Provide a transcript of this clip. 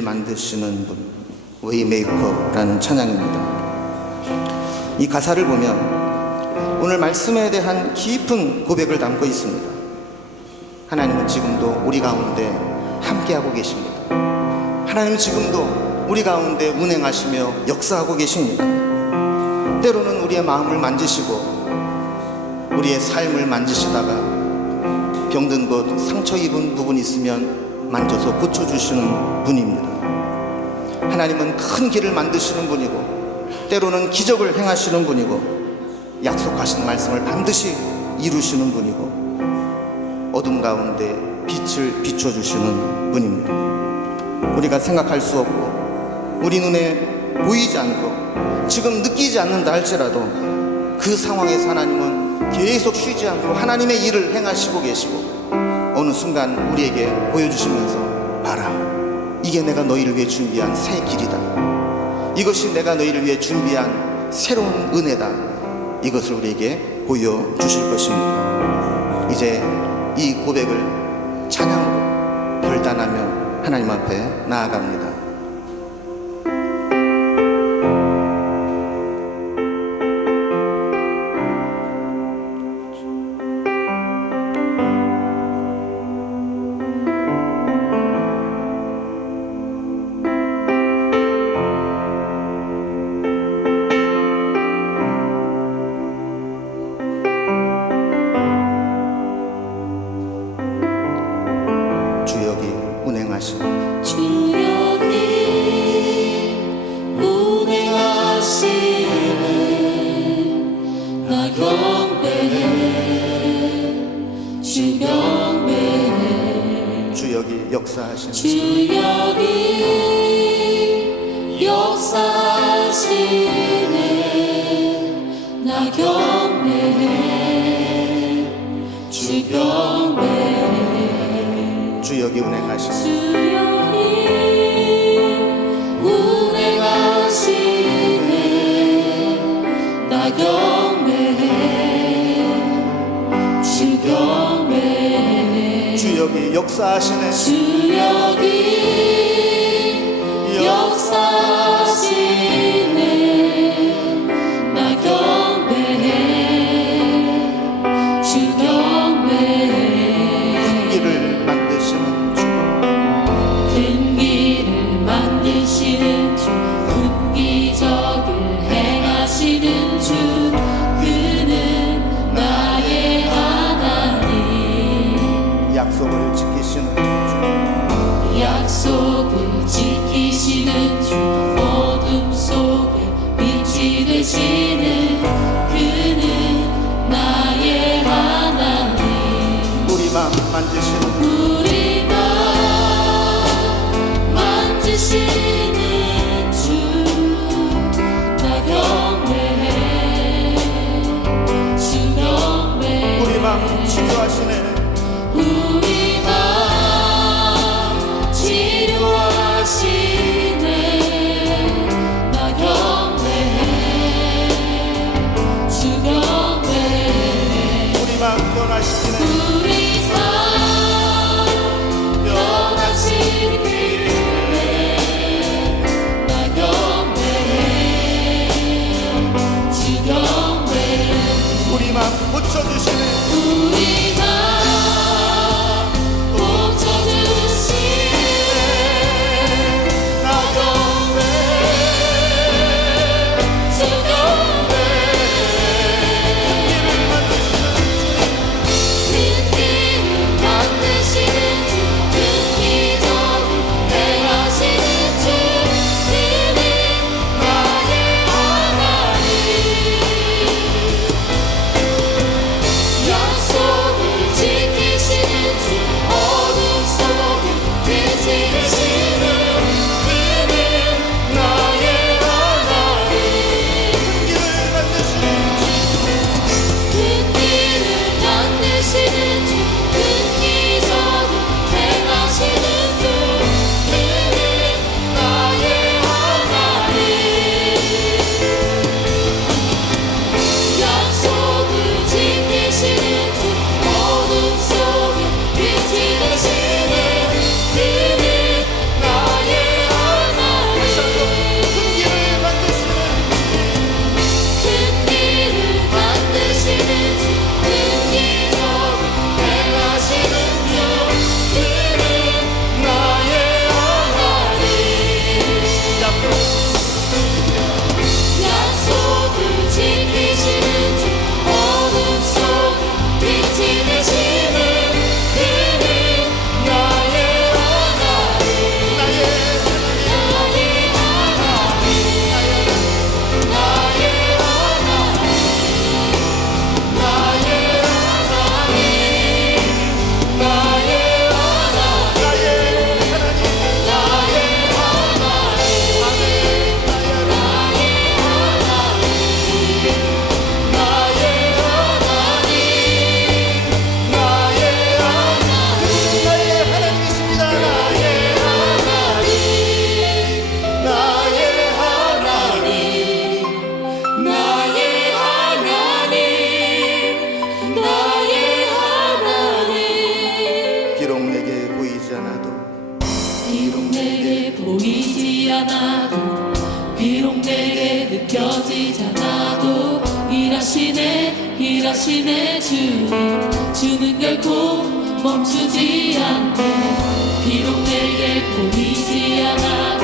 길을 만드시는 분, 웨이메이커라는 찬양입니다. 이 가사를 보면 오늘 말씀에 대한 깊은 고백을 담고 있습니다. 하나님은 지금도 우리 가운데 함께하고 계십니다. 하나님은 지금도 우리 가운데 운행하시며 역사하고 계십니다. 때로는 우리의 마음을 만지시고 우리의 삶을 만지시다가 병든 곳, 상처 입은 부분 있으면 만져서 고쳐주시는 분입니다. 하나님은 큰 길을 만드시는 분이고, 때로는 기적을 행하시는 분이고, 약속하신 말씀을 반드시 이루시는 분이고, 어둠 가운데 빛을 비춰주시는 분입니다. 우리가 생각할 수 없고, 우리 눈에 보이지 않고, 지금 느끼지 않는다 할지라도, 그 상황에서 하나님은 계속 쉬지 않고 하나님의 일을 행하시고 계시고 어느 순간 우리에게 보여주시면서 봐라. 이게 내가 너희를 위해 준비한 새 길이다. 이것이 내가 너희를 위해 준비한 새로운 은혜다. 이것을 우리에게 보여주실 것입니다. 이제 이 고백을 찬양으로 결단하며 하나님 앞에 나아갑니다 주역이 역사하시는 주 여기 역사하시네 나 경배해 주 경배해 주역이 운행하시는 주여기 운행하시네 나 경 주역이 역사하시네. 주 여기 역사하시네 속을 지키시는 주 어둠 속에 빛이 되시는 그는 나의 하나님. 우리 마음 만드시는 Put your 않아도 비록 내게 느껴지지 않아도 일하시네 일하시네 주님. 주는 결코 멈추지 않네. 비록 내게 보이지 않아